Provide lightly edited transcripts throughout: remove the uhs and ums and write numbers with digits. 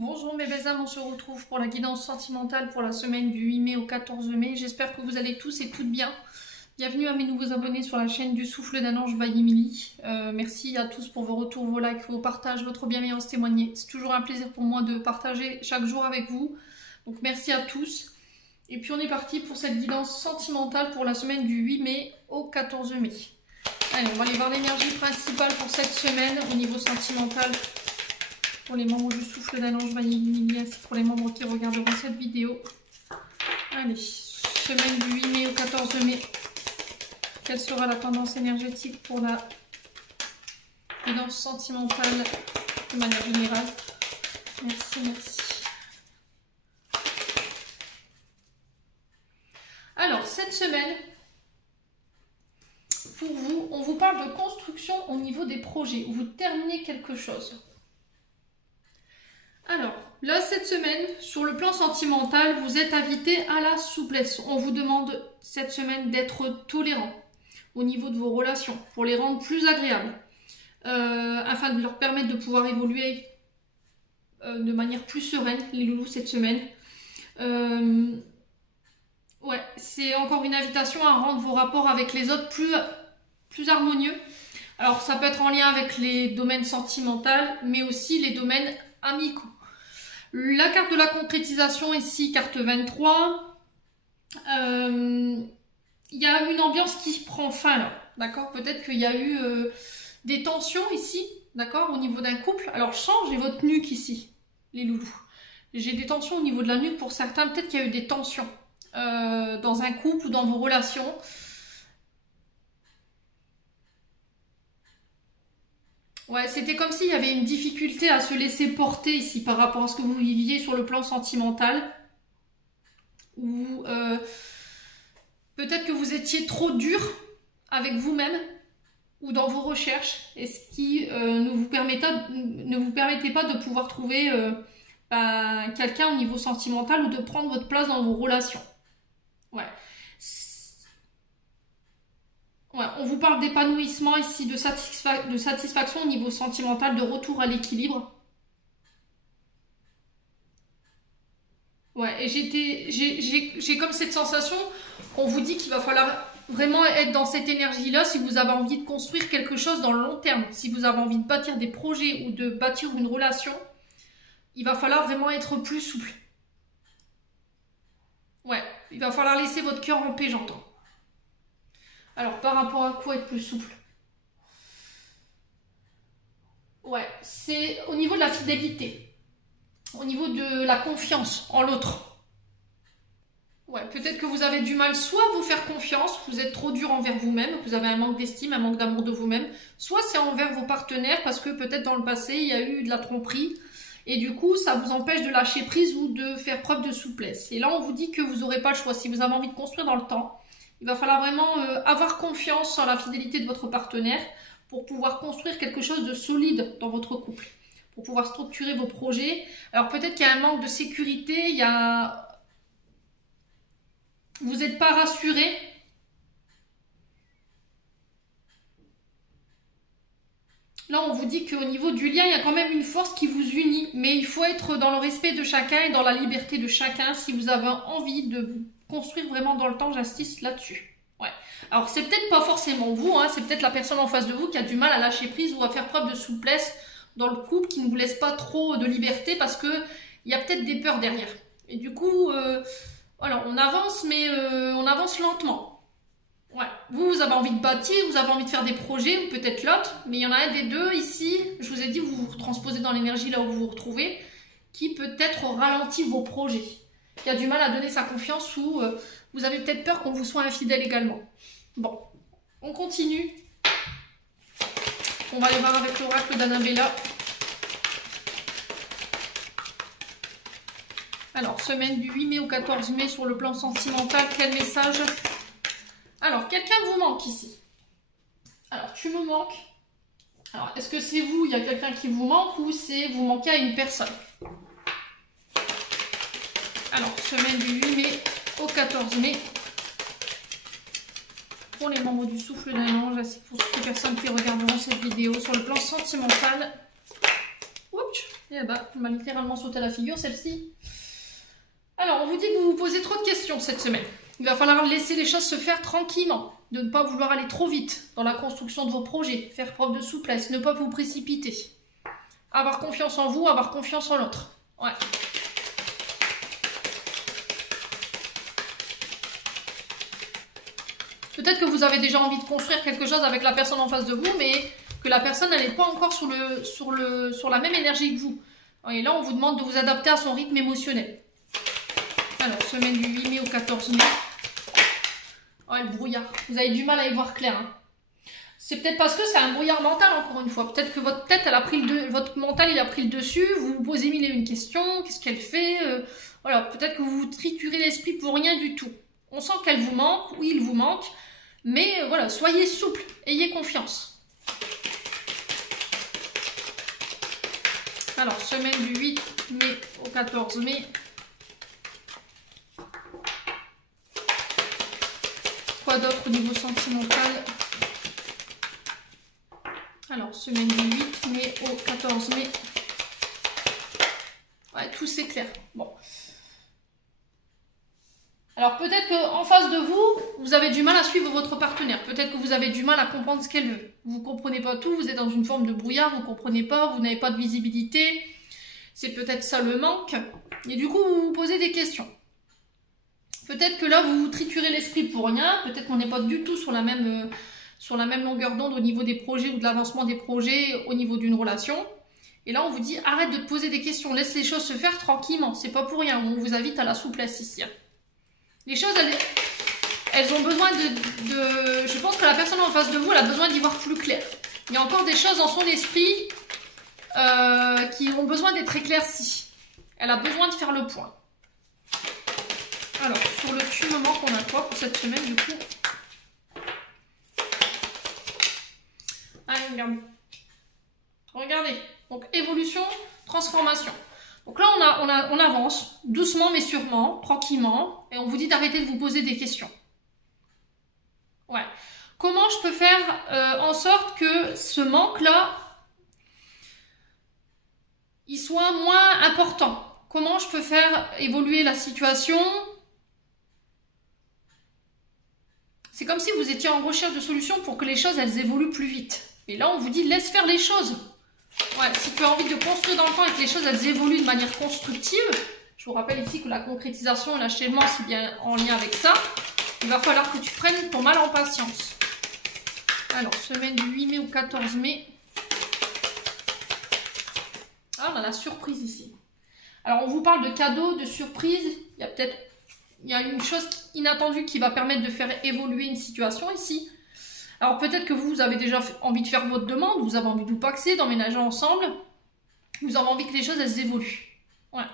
Bonjour mes belles âmes, on se retrouve pour la guidance sentimentale pour la semaine du 8 mai au 14 mai. J'espère que vous allez tous et toutes bien. Bienvenue à mes nouveaux abonnés sur la chaîne du Souffle d'un Ange by Emily. Merci à tous pour vos retours, vos likes, vos partages, votre bienveillance témoignée. C'est toujours un plaisir pour moi de partager chaque jour avec vous. Donc merci à tous. Et puis on est parti pour cette guidance sentimentale pour la semaine du 8 mai au 14 mai. Allez, on va aller voir l'énergie principale pour cette semaine au niveau sentimental. Pour les membres du Souffle d'un Ange by Emily, c'est pour les membres qui regarderont cette vidéo. Allez, semaine du 8 mai au 14 mai. Quelle sera la tendance énergétique pour la guidance sentimentale de manière générale? Merci, merci. Alors, cette semaine, pour vous, on vous parle de construction au niveau des projets. Vous terminez quelque chose. Alors, là, cette semaine, sur le plan sentimental, vous êtes invité à la souplesse. On vous demande cette semaine d'être tolérant au niveau de vos relations pour les rendre plus agréables, afin de leur permettre de pouvoir évoluer de manière plus sereine, les loulous, cette semaine. Ouais, c'est encore une invitation à rendre vos rapports avec les autres plus harmonieux. Alors, ça peut être en lien avec les domaines sentimentaux, mais aussi les domaines amicaux. La carte de la concrétisation ici, carte 23. Il y a une ambiance qui prend fin là, d'accord? Peut-être qu'il y a eu des tensions ici, d'accord, au niveau d'un couple. Alors, changez votre nuque ici, les loulous. J'ai des tensions au niveau de la nuque pour certains. Peut-être qu'il y a eu des tensions dans un couple ou dans vos relations. Ouais, c'était comme s'il y avait une difficulté à se laisser porter ici par rapport à ce que vous viviez sur le plan sentimental. Ou peut-être que vous étiez trop dur avec vous-même ou dans vos recherches, et ce qui ne vous permettait pas de pouvoir trouver quelqu'un au niveau sentimental ou de prendre votre place dans vos relations. Ouais. Ouais, on vous parle d'épanouissement ici, de satisfaction au niveau sentimental, de retour à l'équilibre. Ouais, et j'ai comme cette sensation qu'on vous dit qu'il va falloir vraiment être dans cette énergie-là si vous avez envie de construire quelque chose dans le long terme. Si vous avez envie de bâtir des projets ou de bâtir une relation, il va falloir vraiment être plus souple. Ouais, il va falloir laisser votre cœur en paix, j'entends. Alors, par rapport à quoi être plus souple? Ouais, c'est au niveau de la fidélité, au niveau de la confiance en l'autre. Ouais, peut-être que vous avez du mal soit à vous faire confiance, vous êtes trop dur envers vous-même, vous avez un manque d'estime, un manque d'amour de vous-même, soit c'est envers vos partenaires parce que peut-être dans le passé, il y a eu de la tromperie et du coup, ça vous empêche de lâcher prise ou de faire preuve de souplesse. Et là, on vous dit que vous n'aurez pas le choix. Si vous avez envie de construire dans le temps, il va falloir vraiment avoir confiance en la fidélité de votre partenaire pour pouvoir construire quelque chose de solide dans votre couple, pour pouvoir structurer vos projets. Alors peut-être qu'il y a un manque de sécurité, vous n'êtes pas rassuré. Là, on vous dit qu'au niveau du lien, il y a quand même une force qui vous unit, mais il faut être dans le respect de chacun et dans la liberté de chacun si vous avez envie de construire vraiment dans le temps, j'insiste là-dessus. Ouais. Alors, c'est peut-être pas forcément vous, hein, c'est peut-être la personne en face de vous qui a du mal à lâcher prise ou à faire preuve de souplesse dans le couple, qui ne vous laisse pas trop de liberté parce que il y a peut-être des peurs derrière. Et du coup, voilà, on avance, mais on avance lentement. Ouais. Vous avez envie de bâtir, vous avez envie de faire des projets, ou peut-être l'autre, mais il y en a un des deux ici, je vous ai dit, vous vous transposez dans l'énergie là où vous vous retrouvez, qui peut-être ralentit vos projets, qui a du mal à donner sa confiance ou vous avez peut-être peur qu'on vous soit infidèle également. Bon, on continue. On va aller voir avec l'oracle d'Annabella. Alors, semaine du 8 mai au 14 mai sur le plan sentimental, quel message? Alors, quelqu'un vous manque ici. Alors, tu me manques. Alors, est-ce que c'est vous, il y a quelqu'un qui vous manque ou c'est vous manquez à une personne? Alors, semaine du 8 mai au 14 mai. Pour les membres du Souffle d'un Ange, ainsi pour toutes les personnes qui regarderont cette vidéo sur le plan sentimental. Oups. Eh ben, elle m'a littéralement sauté à la figure, celle-ci. Alors, on vous dit que vous vous posez trop de questions cette semaine. Il va falloir laisser les choses se faire tranquillement, de ne pas vouloir aller trop vite dans la construction de vos projets, faire preuve de souplesse, ne pas vous précipiter. Avoir confiance en vous, avoir confiance en l'autre. Ouais. Peut-être que vous avez déjà envie de construire quelque chose avec la personne en face de vous, mais que la personne n'est pas encore sur la même énergie que vous. Et là, on vous demande de vous adapter à son rythme émotionnel. Alors, semaine du 8 mai au 14 mai. Oh, le brouillard. Vous avez du mal à y voir clair. Hein. C'est peut-être parce que c'est un brouillard mental, encore une fois. Peut-être que votre tête, elle a pris votre mental, il a pris le dessus. Vous vous posez mille et une questions. Qu'est-ce qu'elle fait voilà. Peut-être que vous vous triturez l'esprit pour rien du tout. On sent qu'elle vous manque, oui, il vous manque. Mais voilà, soyez souple. Ayez confiance. Alors, semaine du 8 mai au 14 mai. Quoi d'autre au niveau sentimental? Alors, semaine du 8 mai au 14 mai. Ouais, tout c'est clair. Bon. Alors, peut-être qu'en face de vous, vous avez du mal à suivre votre partenaire. Peut-être que vous avez du mal à comprendre ce qu'elle veut. Vous ne comprenez pas tout, vous êtes dans une forme de brouillard, vous ne comprenez pas, vous n'avez pas de visibilité. C'est peut-être ça le manque. Et du coup, vous vous posez des questions. Peut-être que là, vous vous triturez l'esprit pour rien. Peut-être qu'on n'est pas du tout sur la même longueur d'onde au niveau des projets ou de l'avancement des projets au niveau d'une relation. Et là, on vous dit, arrête de te poser des questions. Laisse les choses se faire tranquillement. C'est pas pour rien. On vous invite à la souplesse ici. Les choses, elles ont besoin de... Je pense que la personne en face de vous, elle a besoin d'y voir plus clair. Il y a encore des choses dans son esprit qui ont besoin d'être éclaircies. Elle a besoin de faire le point. Alors, sur le cul-moment qu'on a quoi pour cette semaine, du coup? Allez, regardez. Regardez. Donc, évolution, transformation. Donc là, on avance, doucement mais sûrement, tranquillement, et on vous dit d'arrêter de vous poser des questions. Ouais. Comment je peux faire en sorte que ce manque-là, il soit moins important? Comment je peux faire évoluer la situation? C'est comme si vous étiez en recherche de solutions pour que les choses, elles évoluent plus vite. Et là, on vous dit, laisse faire les choses. Ouais, si tu as envie de construire dans le temps et que les choses, elles évoluent de manière constructive, je vous rappelle ici que la concrétisation et l'achèvement, c'est bien en lien avec ça, il va falloir que tu prennes ton mal en patience. Alors, semaine du 8 mai au 14 mai. Ah, on a la surprise ici. Alors, on vous parle de cadeaux, de surprises. Il y a une chose inattendue qui va permettre de faire évoluer une situation ici. Alors, peut-être que vous avez déjà envie de faire votre demande, vous avez envie de vous paxer, d'emménager ensemble. Vous avez envie que les choses, elles évoluent. Ouais.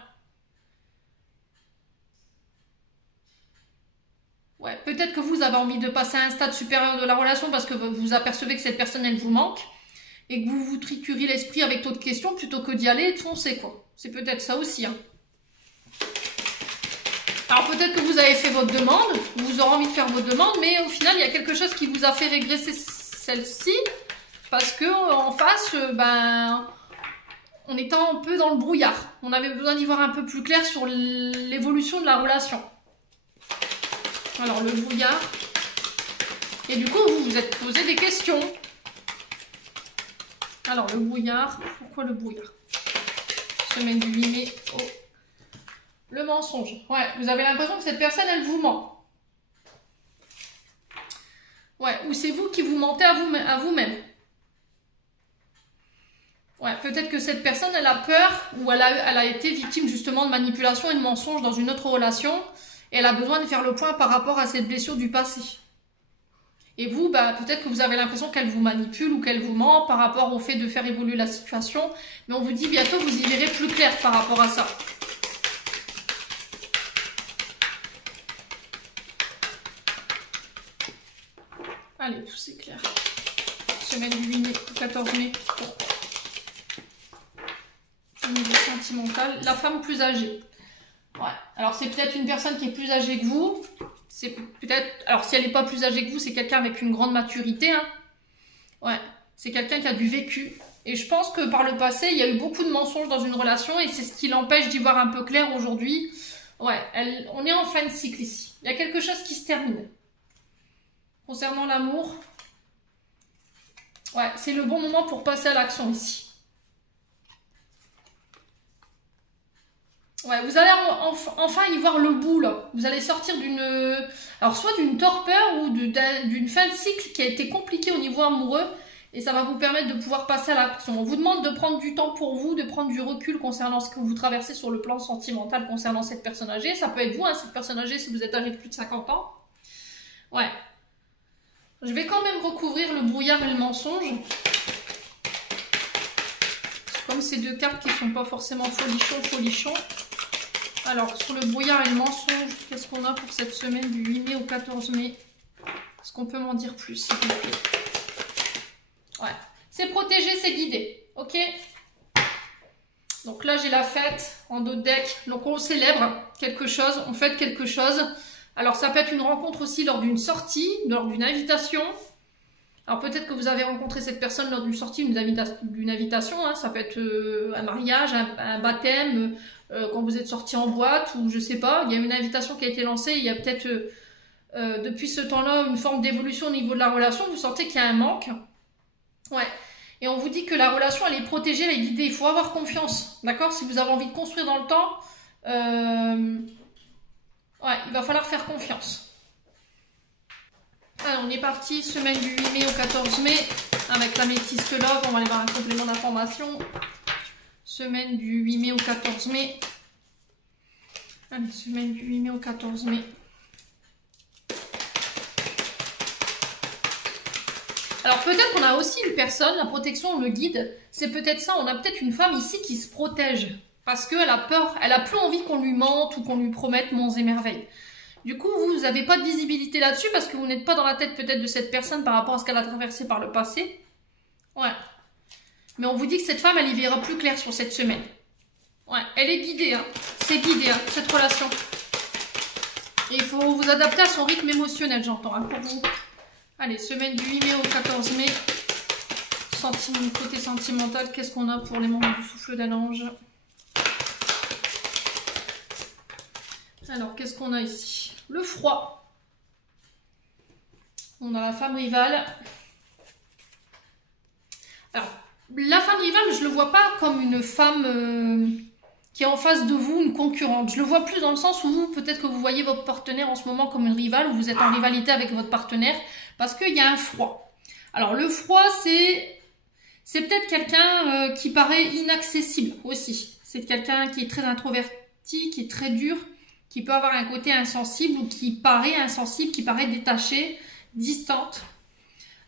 Ouais, peut-être que vous avez envie de passer à un stade supérieur de la relation parce que vous apercevez que cette personne, elle vous manque. Et que vous vous triturez l'esprit avec d'autres questions plutôt que d'y aller et de foncer, quoi. C'est peut-être ça aussi, hein. Alors peut-être que vous avez fait votre demande, vous aurez envie de faire votre demande, mais au final, il y a quelque chose qui vous a fait régresser celle-ci, parce que en face, on était un peu dans le brouillard. On avait besoin d'y voir un peu plus clair sur l'évolution de la relation. Alors le brouillard. Et du coup, vous vous êtes posé des questions. Alors le brouillard, pourquoi le brouillard? Semaine du 8 mai. Oh. Le mensonge. Ouais, vous avez l'impression que cette personne, elle vous ment. Ouais, ou c'est vous qui vous mentez à vous-même. Ouais, peut-être que cette personne, elle a peur ou elle a été victime justement de manipulation et de mensonge dans une autre relation. Et elle a besoin de faire le point par rapport à cette blessure du passé. Et vous, peut-être que vous avez l'impression qu'elle vous manipule ou qu'elle vous ment par rapport au fait de faire évoluer la situation. Mais on vous dit bientôt, vous y verrez plus clair par rapport à ça. Allez, tout c'est clair. Semaine du 8 mai, 14 mai. Au niveau sentimental, la femme plus âgée. Ouais. Alors c'est peut-être une personne qui est plus âgée que vous. C'est peut-être. Alors si elle n'est pas plus âgée que vous, c'est quelqu'un avec une grande maturité. Hein. Ouais. C'est quelqu'un qui a du vécu. Et je pense que par le passé, il y a eu beaucoup de mensonges dans une relation et c'est ce qui l'empêche d'y voir un peu clair aujourd'hui. Ouais, on est en fin de cycle ici. Il y a quelque chose qui se termine. Concernant l'amour, ouais, c'est le bon moment pour passer à l'action ici. Ouais, vous allez enfin y voir le bout, là. Vous allez sortir d'une... Alors, soit d'une torpeur ou d'une fin de cycle qui a été compliquée au niveau amoureux. Et ça va vous permettre de pouvoir passer à l'action. On vous demande de prendre du temps pour vous, de prendre du recul concernant ce que vous traversez sur le plan sentimental concernant cette personne âgée. Ça peut être vous, hein, cette personne âgée, si vous êtes âgé de plus de 50 ans. Ouais. Je vais quand même recouvrir le brouillard et le mensonge. Comme ces deux cartes qui ne sont pas forcément folichons. Alors, sur le brouillard et le mensonge, qu'est-ce qu'on a pour cette semaine du 8 mai au 14 mai? Est-ce qu'on peut m'en dire plus, s'il vous plaît? Ouais. C'est protégé, c'est guidé. Ok? Donc là, j'ai la fête en dos de deck. Donc, on célèbre quelque chose, on fête quelque chose. Alors, ça peut être une rencontre aussi lors d'une sortie, lors d'une invitation. Alors, peut-être que vous avez rencontré cette personne lors d'une sortie, d'une invitation. Hein. Ça peut être un mariage, un baptême, quand vous êtes sorti en boîte ou je sais pas. Il y a une invitation qui a été lancée. Il y a peut-être, depuis ce temps-là, une forme d'évolution au niveau de la relation. Vous sentez qu'il y a un manque. Ouais. Et on vous dit que la relation, elle est protégée, elle est guidée. Il faut avoir confiance. D'accord? Si vous avez envie de construire dans le temps, ouais, il va falloir faire confiance. Alors, on est parti, semaine du 8 mai au 14 mai, avec l'améthyste love. On va aller voir un complément d'information. Semaine du 8 mai au 14 mai. Allez, semaine du 8 mai au 14 mai. Alors peut-être qu'on a aussi une personne, la protection, le guide, c'est peut-être ça, on a peut-être une femme ici qui se protège parce qu'elle a peur, elle a plus envie qu'on lui mente ou qu'on lui promette monts et merveilles. Du coup, vous n'avez pas de visibilité là-dessus parce que vous n'êtes pas dans la tête peut-être de cette personne par rapport à ce qu'elle a traversé par le passé. Ouais. Mais on vous dit que cette femme, elle y verra plus clair sur cette semaine. Ouais, elle est guidée, hein. C'est guidé, hein, cette relation. Et il faut vous adapter à son rythme émotionnel, j'entends, hein, pour vous. Allez, semaine du 8 mai au 14 mai. Côté sentimental, qu'est-ce qu'on a pour les membres du souffle d'un ange? Alors, qu'est-ce qu'on a ici? Le froid. On a la femme rivale. Alors, la femme rivale, je ne le vois pas comme une femme qui est en face de vous, une concurrente. Je le vois plus dans le sens où vous, peut-être que vous voyez votre partenaire en ce moment comme une rivale, ou vous êtes en rivalité avec votre partenaire, parce qu'il y a un froid. Alors, le froid, c'est peut-être quelqu'un qui paraît inaccessible aussi. C'est quelqu'un qui est très introverti, qui est très dur, qui peut avoir un côté insensible ou qui paraît insensible, qui paraît détaché, distante.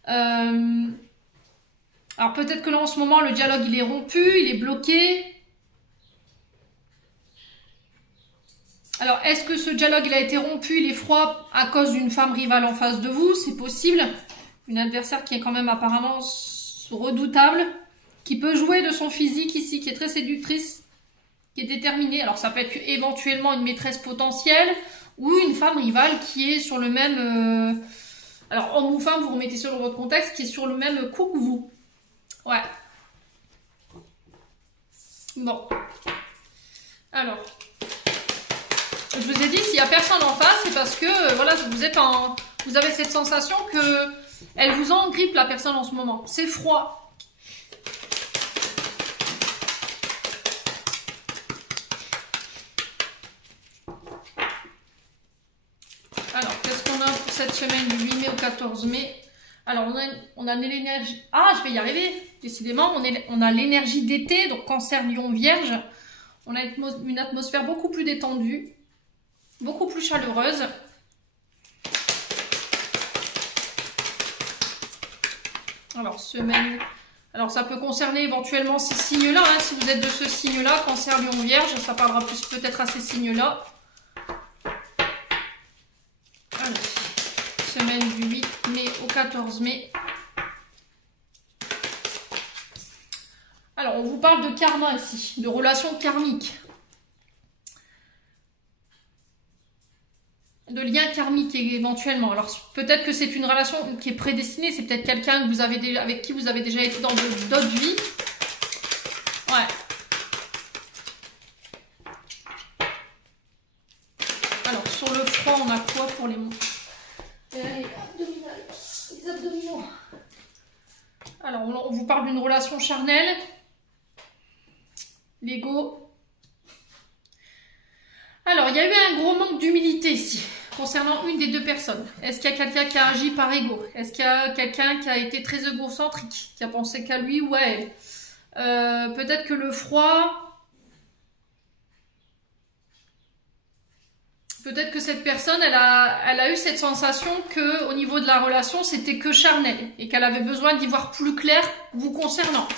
Alors peut-être que là en ce moment le dialogue il est rompu, il est bloqué. Alors est-ce que ce dialogue il a été rompu, il est froid à cause d'une femme rivale en face de vous? C'est possible. Une adversaire qui est quand même apparemment redoutable, qui peut jouer de son physique ici, qui est très séductrice, qui est déterminée. Alors ça peut être éventuellement une maîtresse potentielle ou une femme rivale qui est sur le même... alors homme ou femme, vous remettez selon votre contexte, qui est sur le même coup que vous. Ouais. Bon. Alors. Je vous ai dit, s'il n'y a personne en face, c'est parce que voilà, vous avez cette sensation que elle vous engrippe la personne en ce moment. C'est froid. Alors, qu'est-ce qu'on a pour cette semaine du 8 mai au 14 mai? Alors, on a l'énergie... Ah, je vais y arriver, décidément. On a l'énergie d'été, donc Cancer, Lion, Vierge. On a une atmosphère beaucoup plus détendue, beaucoup plus chaleureuse. Alors, semaine... Alors, ça peut concerner éventuellement ces signes-là. Hein, si vous êtes de ce signe-là, Cancer, Lion, Vierge, ça parlera plus peut-être à ces signes-là. Semaine du 8 mai au 14 mai. Alors, on vous parle de karma ici, de relations karmiques. De liens karmiques éventuellement. Alors, peut-être que c'est une relation qui est prédestinée, c'est peut-être quelqu'un que avec qui vous avez déjà été dans d'autres vies. Ouais. Alors, sur le froid, on a quoi pour les abdominaux. Alors, on vous parle d'une relation charnelle. L'ego. Alors, il y a eu un gros manque d'humilité ici, concernant une des deux personnes. Est-ce qu'il y a quelqu'un qui a agi par ego? Est-ce qu'il y a quelqu'un qui a été très égocentrique, qui a pensé qu'à lui ou à elle? Peut-être que le froid... Peut-être que cette personne, elle a eu cette sensation que au niveau de la relation, c'était que charnel et qu'elle avait besoin d'y voir plus clair vous concernant.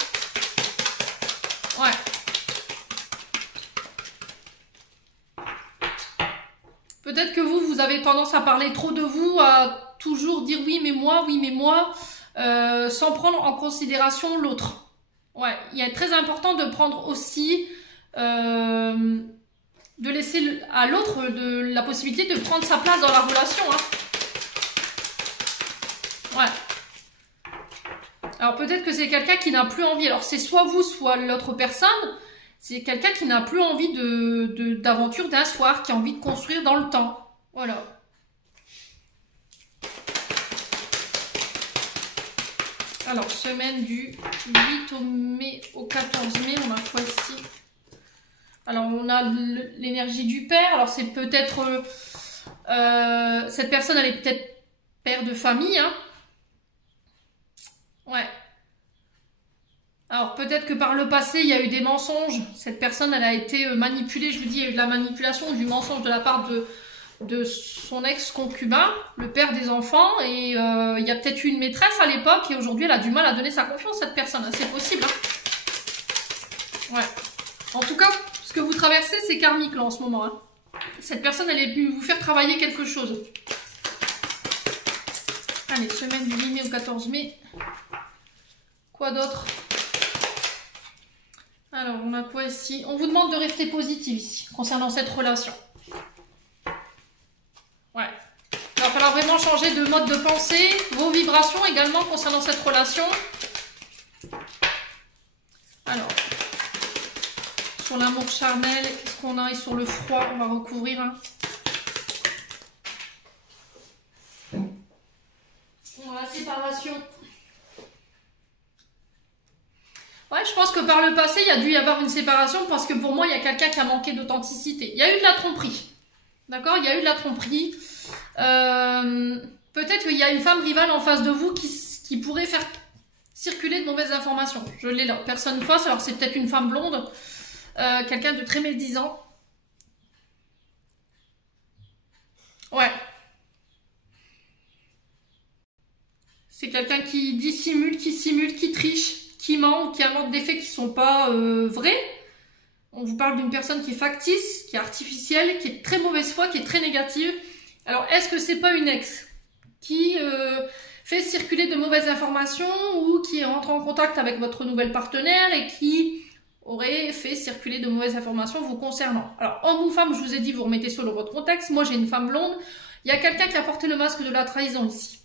Ouais. Peut-être que vous avez tendance à parler trop de vous, à toujours dire oui mais moi, sans prendre en considération l'autre. Ouais, il est très important de prendre aussi... de laisser à l'autre la possibilité de prendre sa place dans la relation. Hein. Ouais. Alors peut-être que c'est quelqu'un qui n'a plus envie. Alors c'est soit vous, soit l'autre personne. C'est quelqu'un qui n'a plus envie d'aventure d'un soir, qui a envie de construire dans le temps. Voilà. Alors, semaine du 8 mai au 14 mai, on a quoi ici ? Alors, on a l'énergie du père. Alors, c'est peut-être... cette personne, elle est peut-être père de famille. Hein. Ouais. Alors, peut-être que par le passé, il y a eu des mensonges. Cette personne, elle a été manipulée. Je vous dis, il y a eu de la manipulation, du mensonge de la part de son ex-concubin, le père des enfants. Et il y a peut-être eu une maîtresse à l'époque. Et aujourd'hui, elle a du mal à donner sa confiance, cette personne. C'est possible. Hein. Ouais. En tout cas... Ce que vous traversez, c'est karmique là en ce moment. Hein. Cette personne, elle est venue vous faire travailler quelque chose. Allez, semaine du 8 mai au 14 mai. Quoi d'autre? Alors, on a quoi ici? On vous demande de rester positif ici, concernant cette relation. Ouais. Il va falloir vraiment changer de mode de pensée, vos vibrations également concernant cette relation. Alors... Sur l'amour charnel, qu'est-ce qu'on a? Et sur le froid, on va recouvrir. Hein. Bon, la séparation. Ouais, je pense que par le passé, il y a dû y avoir une séparation parce que pour moi, il y a quelqu'un qui a manqué d'authenticité. Il y a eu de la tromperie. D'accord? Il y a eu de la tromperie. Peut-être qu'il y a une femme rivale en face de vous qui pourrait faire circuler de mauvaises informations. Je l'ai là. Personne fausse. Alors, c'est peut-être une femme blonde. Quelqu'un de très médisant. Ouais. C'est quelqu'un qui dissimule, qui simule, qui triche, qui ment ou qui invente des faits qui ne sont pas vrais. On vous parle d'une personne qui est factice, qui est artificielle, qui est de très mauvaise foi, qui est très négative. Alors, est-ce que c'est pas une ex qui fait circuler de mauvaises informations ou qui rentre en contact avec votre nouvelle partenaire et qui aurait fait circuler de mauvaises informations vous concernant? Alors, homme ou femme, je vous ai dit, vous remettez selon votre contexte. Moi, j'ai une femme blonde. Il y a quelqu'un qui a porté le masque de la trahison ici.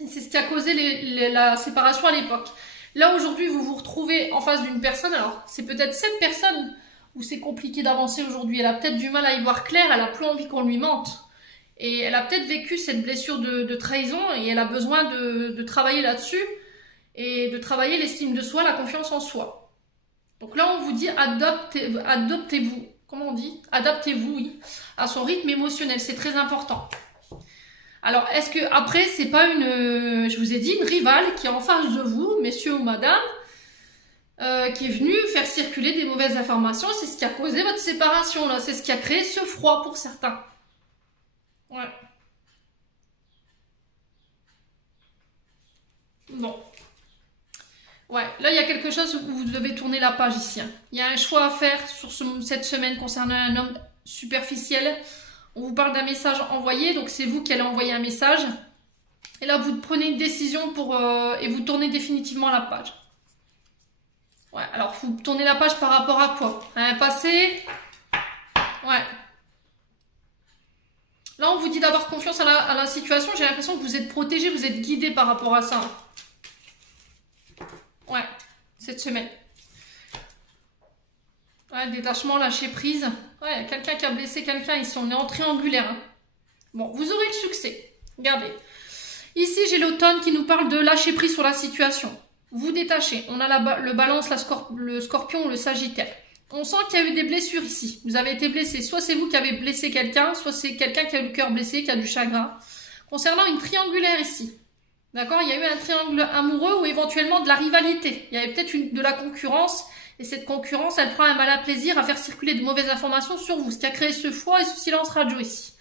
Et c'est ce qui a causé la séparation à l'époque. Là, aujourd'hui, vous vous retrouvez en face d'une personne. Alors, c'est peut-être cette personne où c'est compliqué d'avancer aujourd'hui. Elle a peut-être du mal à y voir clair. Elle a plus envie qu'on lui mente. Et elle a peut-être vécu cette blessure de trahison et elle a besoin de travailler là-dessus et de travailler l'estime de soi, la confiance en soi. Donc là, on vous dit adoptez-vous. Comment on dit? Adaptez-vous, oui, à son rythme émotionnel. C'est très important. Alors, est-ce que après, c'est pas je vous ai dit, une rivale qui est en face de vous, messieurs ou madame, qui est venue faire circuler des mauvaises informations? C'est ce qui a causé votre séparation, là. C'est ce qui a créé ce froid pour certains. Ouais. Bon. Ouais, là, il y a quelque chose où vous devez tourner la page ici. Hein. Il y a un choix à faire sur cette semaine concernant un homme superficiel. On vous parle d'un message envoyé, donc c'est vous qui allez envoyer un message. Et là, vous prenez une décision et vous tournez définitivement la page. Ouais, alors, vous tournez la page par rapport à quoi? À un passé? Ouais. Là, on vous dit d'avoir confiance à la situation. J'ai l'impression que vous êtes protégé, vous êtes guidé par rapport à ça. Ouais, cette semaine. Ouais, détachement, lâcher prise. Ouais, quelqu'un qui a blessé quelqu'un ici. On est en triangulaire. Hein. Bon, vous aurez le succès. Regardez. Ici, j'ai l'automne qui nous parle de lâcher prise sur la situation. Vous détachez. On a le balance, le scorpion ou le sagittaire. On sent qu'il y a eu des blessures ici. Vous avez été blessé. Soit c'est vous qui avez blessé quelqu'un, soit c'est quelqu'un qui a eu le cœur blessé, qui a du chagrin. Concernant une triangulaire ici. D'accord? Il y a eu un triangle amoureux ou éventuellement de la rivalité. Il y avait peut-être de la concurrence. Et cette concurrence, elle prend un malin plaisir à faire circuler de mauvaises informations sur vous. Ce qui a créé ce froid et ce silence radio ici.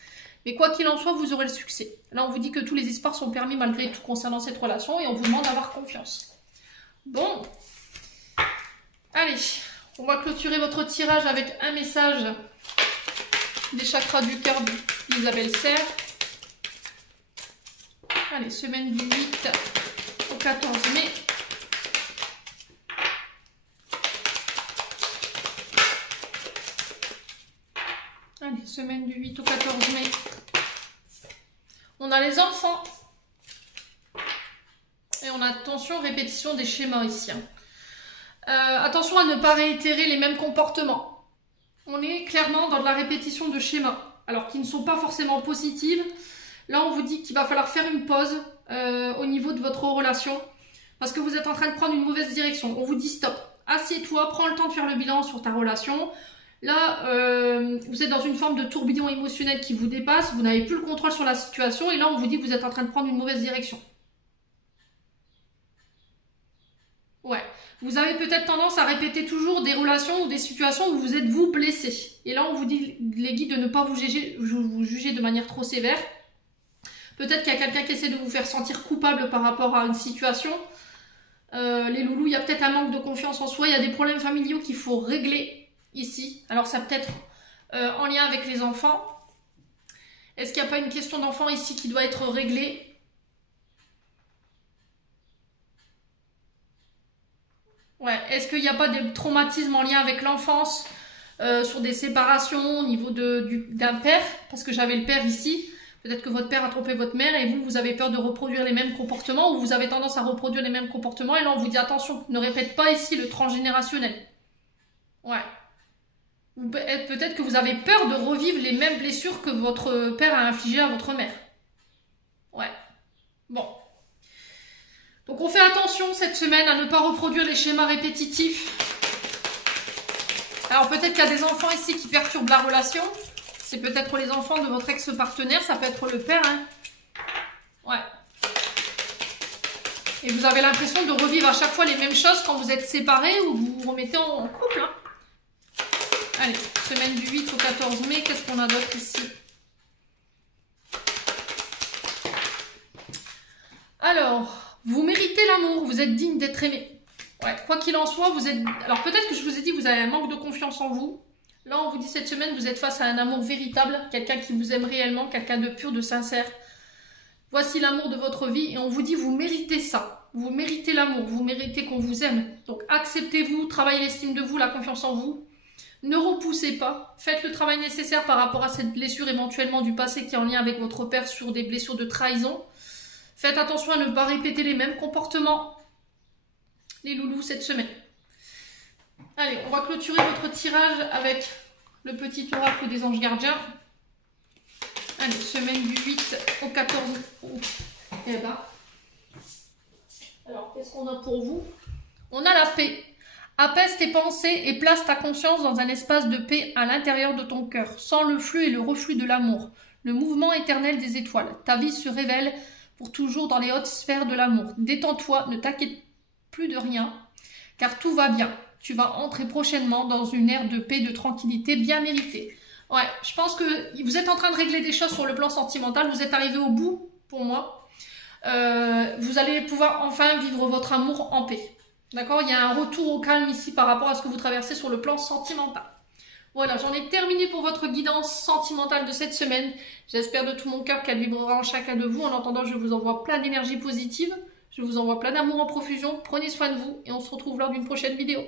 Mais quoi qu'il en soit, vous aurez le succès. Là, on vous dit que tous les espoirs sont permis malgré tout concernant cette relation. Et on vous demande d'avoir confiance. Bon. Allez. On va clôturer votre tirage avec un message des chakras du cœur d'Isabelle Serre. Allez, semaine du 8 au 14 mai. Allez, semaine du 8 au 14 mai. On a les enfants. Et on a, attention, répétition des schémas ici. Hein. Attention à ne pas réitérer les mêmes comportements. On est clairement dans de la répétition de schémas, alors qui ne sont pas forcément positives. Là, on vous dit qu'il va falloir faire une pause au niveau de votre relation, parce que vous êtes en train de prendre une mauvaise direction. On vous dit stop, assieds-toi, prends le temps de faire le bilan sur ta relation. Là, vous êtes dans une forme de tourbillon émotionnel qui vous dépasse, vous n'avez plus le contrôle sur la situation, et là, on vous dit que vous êtes en train de prendre une mauvaise direction. Ouais. Vous avez peut-être tendance à répéter toujours des relations ou des situations où vous êtes vous blessé. Et là, on vous dit, les guides, de ne pas vous juger de manière trop sévère. Peut-être qu'il y a quelqu'un qui essaie de vous faire sentir coupable par rapport à une situation. Les loulous, il y a peut-être un manque de confiance en soi. Il y a des problèmes familiaux qu'il faut régler ici. Alors, ça peut être en lien avec les enfants. Est-ce qu'il n'y a pas une question d'enfant ici qui doit être réglée ? Ouais, est-ce qu'il n'y a pas des traumatismes en lien avec l'enfance, sur des séparations au niveau d'un père? Parce que j'avais le père ici. Peut-être que votre père a trompé votre mère et vous avez peur de reproduire les mêmes comportements ou vous avez tendance à reproduire les mêmes comportements. Et là, on vous dit attention, ne répète pas ici le transgénérationnel. Ouais. Peut-être que vous avez peur de revivre les mêmes blessures que votre père a infligées à votre mère. Ouais. Bon. Donc on fait attention cette semaine à ne pas reproduire les schémas répétitifs. Alors peut-être qu'il y a des enfants ici qui perturbent la relation. C'est peut-être les enfants de votre ex-partenaire, ça peut être le père. Hein. Ouais. Et vous avez l'impression de revivre à chaque fois les mêmes choses quand vous êtes séparés ou vous vous remettez en couple. Hein. Allez, semaine du 8 au 14 mai, qu'est-ce qu'on a d'autre ici? Alors... Vous méritez l'amour, vous êtes digne d'être aimé. Ouais, quoi qu'il en soit, vous êtes... Alors peut-être que je vous ai dit, vous avez un manque de confiance en vous. Là, on vous dit cette semaine, vous êtes face à un amour véritable, quelqu'un qui vous aime réellement, quelqu'un de pur, de sincère. Voici l'amour de votre vie et on vous dit, vous méritez ça. Vous méritez l'amour, vous méritez qu'on vous aime. Donc acceptez-vous, travaillez l'estime de vous, la confiance en vous. Ne repoussez pas, faites le travail nécessaire par rapport à cette blessure éventuellement du passé qui est en lien avec votre père sur des blessures de trahison. Faites attention à ne pas répéter les mêmes comportements, les loulous, cette semaine. Allez, on va clôturer votre tirage avec le petit oracle des anges gardiens. Allez, semaine du 8 au 14 août. Eh ben. Alors, qu'est-ce qu'on a pour vous? On a la paix. Apaise tes pensées et place ta conscience dans un espace de paix à l'intérieur de ton cœur, sans le flux et le reflux de l'amour, le mouvement éternel des étoiles. Ta vie se révèle pour toujours dans les hautes sphères de l'amour. Détends-toi, ne t'inquiète plus de rien, car tout va bien. Tu vas entrer prochainement dans une ère de paix, de tranquillité bien méritée. Ouais, je pense que vous êtes en train de régler des choses sur le plan sentimental, vous êtes arrivé au bout, pour moi. Vous allez pouvoir enfin vivre votre amour en paix. D'accord? Il y a un retour au calme ici par rapport à ce que vous traversez sur le plan sentimental. Voilà, j'en ai terminé pour votre guidance sentimentale de cette semaine. J'espère de tout mon cœur qu'elle vibrera en chacun de vous. En attendant, je vous envoie plein d'énergie positive. Je vous envoie plein d'amour en profusion. Prenez soin de vous et on se retrouve lors d'une prochaine vidéo.